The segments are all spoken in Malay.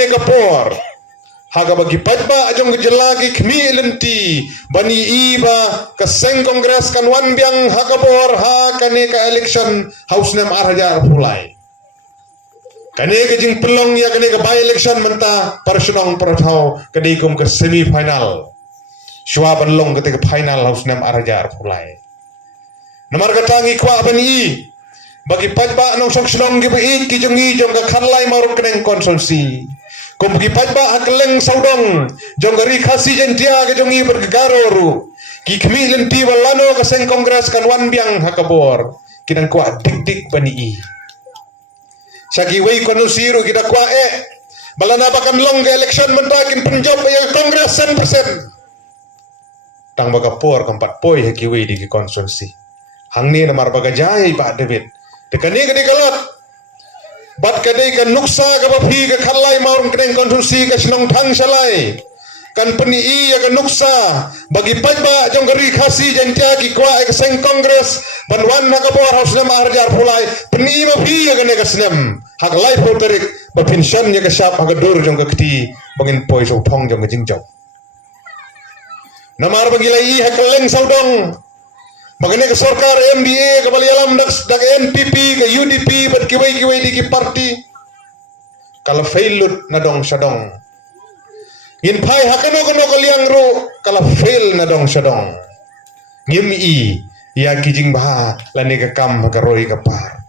kane kapor haga bagi padba ajong gejelagi kmi lenti bani iba kaseng kongres kan wan biang hakabor ha kane ka election house nem arhajar pulai kane ke jing pelong ya kane ke by election menta parsunong perthau kane kum ke semi final shwa banlong ke final house nem arhajar pulai namar katangi kwa bani bagi padba nong sok slong gi bi ki jongi jong ka khanlai maruk keneng konsolsi kum bagi padba hakleng saudong jong gari khasi jentia ke jongi bergaroru ki khmi lenti walano ka seng kongres kan wan biang hakabor kinang kwa dik dik bani i sagi wei konsiru kita kwa balana bakan long ke election mentakin penjob yang kongres 100% tang baga por keempat poi haki wei di konsolsi hangni namar baga jai Pak David dekani ke dikalot bat kadai kan nuksa ka bafi ka khalai maurung keneng konsolsi ka sinong thang salai kan peni i ya kan nuksa bagi padba jong gari khasi jentia ki kwa ek seng kongres banwan hakabor haus nem arjar pulai peni ma fi ya kan ek snem hak lai poterik ba pension ya ka syap hak dur jong ka kti bangin poi so thong jong ka jingjau namar bagi lai hak leng saudong bagane ke sarkar MDA ke bali alam dak NPP ke UDP bat kiwai di ki parti kalau failut nadong sadong in pai hakano kono kaliang ro kalau fail nadong sadong ngim i ya kijing bah lani ke kam ka roi ka par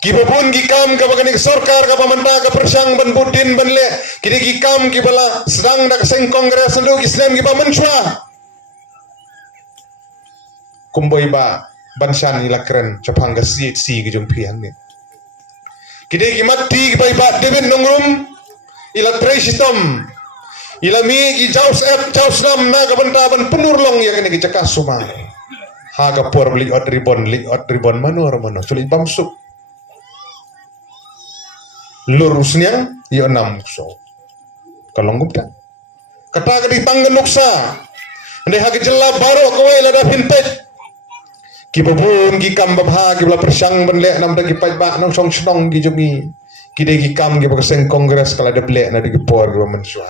ki babun ki kam ka bagane ke sarkar ka pamanta ka persang ban budin ban le kini ki kam ki bala sedang dak seng kongres ndu Islam ki pamenswa kumboi ba bansan ila keren chapang ga si ke jong pian ni kide ki mati ki bai ba David nongrum ila tray system ila mi ki jaus jaus nam na ga banta ban penurlong ya kene ki cakas suma ha ga por beli out ribbon manor sulit bamsuk lurusnya yo nam so kalong gupta kata ga ditanggen nuksa ande ha jella baro ko wei la da pinpet ki babun ki kam babha ki bla persang benle nam dagi pajba nong song snong ki jomi ki de ki kam ki bakaseng kongres kala de ble na dagi por ki mensua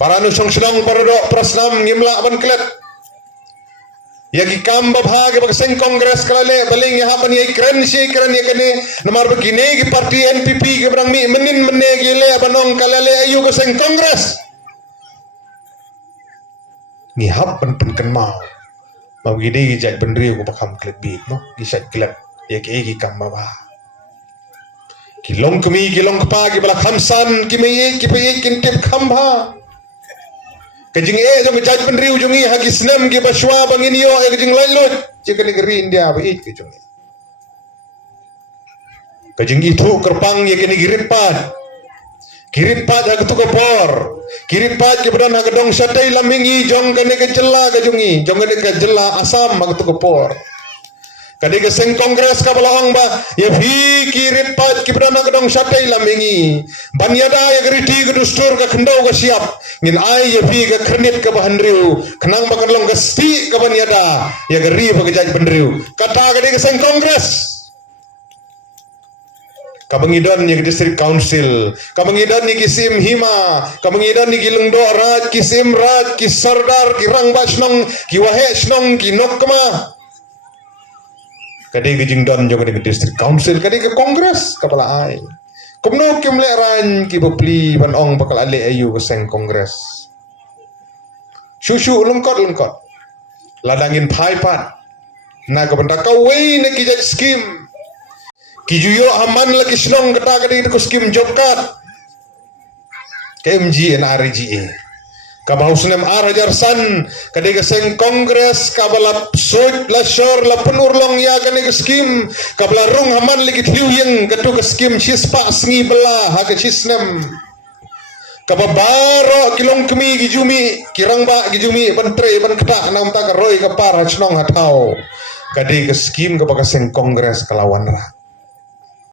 para no song snong parodo prasnam ngimla ban klet ya ki kam babha ki bakaseng kongres kala le baling ya ban ye kren ya kene namar begini ki parti NPP ki brang mi menin menne ki le banong kala le ayu kaseng kongres ni hab ban pen mau begini gijat bendri ko pakam klet bit no gisat klet ya ki kam baba kilong kemi kilong kpa ki bala khamsan ki me ki pe kintip khamba kajing jong jat bendri ujungi hagi snem ki baswa bangin yo kajing lalut jikani geri india ba ik kajing itu kerpang ya kini Kiripat hak tu kopor, kiripat ke badan hak dong satai lamingi jong kene ke jela ke jungi, jong kene ke jela asam hak tu kopor. Kade ke seng kongres ka balahang ba, ya fi kiripat ke badan hak dong satai lamingi. Banyada ya geriti ke dustur ke kendau ke siap, ngin ai ya fi ke kernit ke bahandriu, kenang bakan long ke sti ke banyada, ya geri ke jaj bandriu. Kata kade ke seng kongres. Kabangidon ni district council, kabangidon ni kisim hima, kabangidon ni kilungdo raj, kisim raj, kisardar, kirang basnong, kiwahe snong, kinokma. Kadi kijing don juga di district council, kadi ke kongres kepala ai. Kumno kimle ran ki bopli ban ong bakal ale ayu ke seng kongres. Susu lengkot. Ladangin paipat. Na kabanda kawai ne kijak skim. Kijuyo aman lagi senong kata kadi ko skim job card KMG and RGA kabau senem arhajar san kadi ke seng kongres kabala soj la shor la penurlong ya kadi ke skim kabala rung aman lagi thiuyeng katu ke skim sispa sngi bela ha ke sisnem kababaro kilong kemi gijumi kirang ba gijumi bantre ban kata nam ta ka roi ka par snong hatau kadi ke skim ka seng kongres kalawan ra